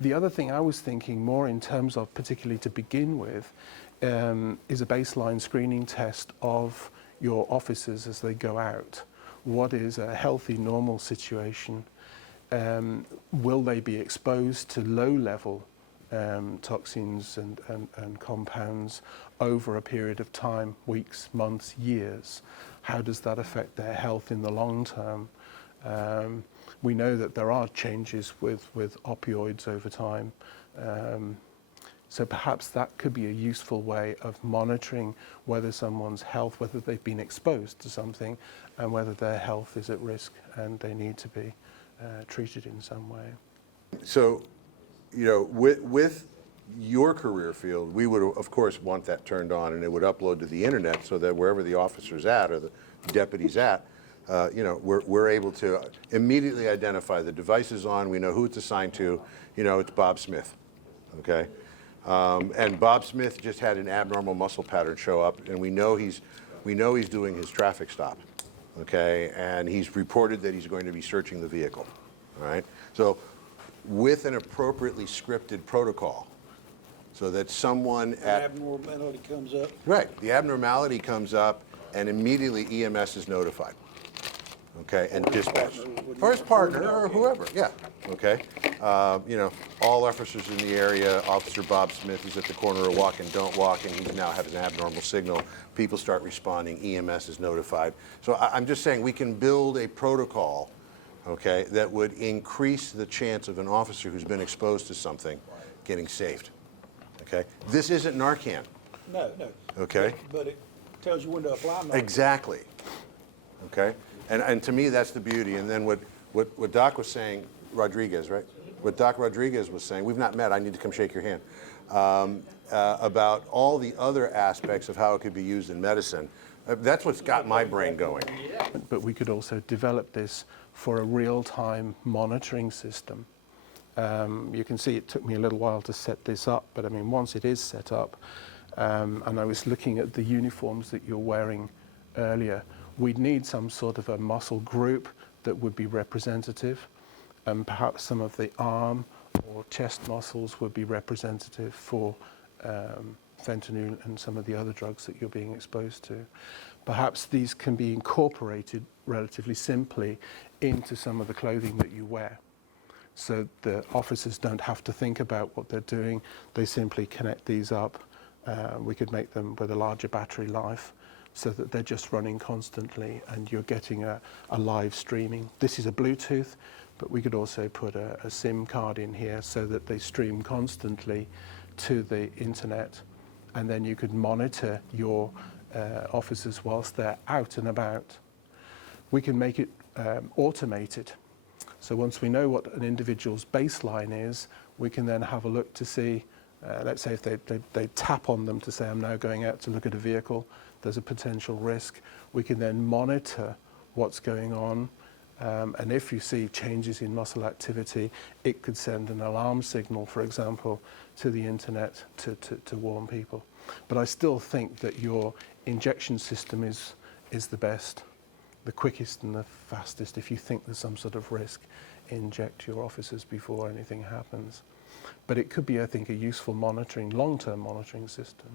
The other thing I was thinking more in terms of, particularly to begin with, is a baseline screening test of your officers as they go out. What is a healthy, normal situation? Will they be exposed to low-level toxins and compounds over a period of time, weeks, months, years? How does that affect their health in the long term? We know that there are changes with opioids over time. So perhaps that could be a useful way of monitoring whether someone's health, whether they've been exposed to something, and whether their health is at risk and they need to be treated in some way. So, you know, with your career field, we would, of course, want that turned on, and it would upload to the internet so that wherever the officer's at or the deputy's at, you know, we're able to immediately identify the device is on. We know who it's assigned to. You know, it's Bob Smith. Okay, and Bob Smith just had an abnormal muscle pattern show up, and we know he's doing his traffic stop. Okay, and he's reported that he's going to be searching the vehicle. All right, so with an appropriately scripted protocol, so that someone The abnormality comes up. Right, the abnormality comes up, and immediately EMS is notified. Okay, and dispatched. Or his partner, or whoever, yeah, okay. You know, all officers in the area, Officer Bob Smith is at the corner of walk and don't walk, and he now has an abnormal signal. People start responding, EMS is notified. So I'm just saying we can build a protocol, okay, that would increase the chance of an officer who's been exposed to something getting saved, okay? This isn't Narcan. No. Okay. But it tells you when to apply Narcan. Exactly, okay? And to me, that's the beauty. And then what Doc was saying, Rodriguez, right? What Doc Rodriguez was saying, we've not met, I need to come shake your hand, about all the other aspects of how it could be used in medicine. That's what's got my brain going. But we could also develop this for a real-time monitoring system. You can see it took me a little while to set this up, but I mean, once it is set up, and I was looking at the uniforms that you're wearing earlier, we'd need some sort of a muscle group that would be representative, and perhaps some of the arm or chest muscles would be representative for fentanyl and some of the other drugs that you're being exposed to. Perhaps these can be incorporated relatively simply into some of the clothing that you wear. So the officers don't have to think about what they're doing, they simply connect these up. We could make them with a larger battery life, so that they're just running constantly and you're getting a live streaming. This is a Bluetooth, but we could also put a SIM card in here so that they stream constantly to the internet, and then you could monitor your officers whilst they're out and about. We can make it automated. So once we know what an individual's baseline is, we can then have a look to see, let's say if they tap on them to say, I'm now going out to look at a vehicle, there's a potential risk. We can then monitor what's going on, and if you see changes in muscle activity, it could send an alarm signal, for example, to the internet to warn people. But I still think that your injection system is the best, the quickest and the fastest. If you think there's some sort of risk, inject your officers before anything happens. But it could be, I think, a useful monitoring, long-term monitoring system.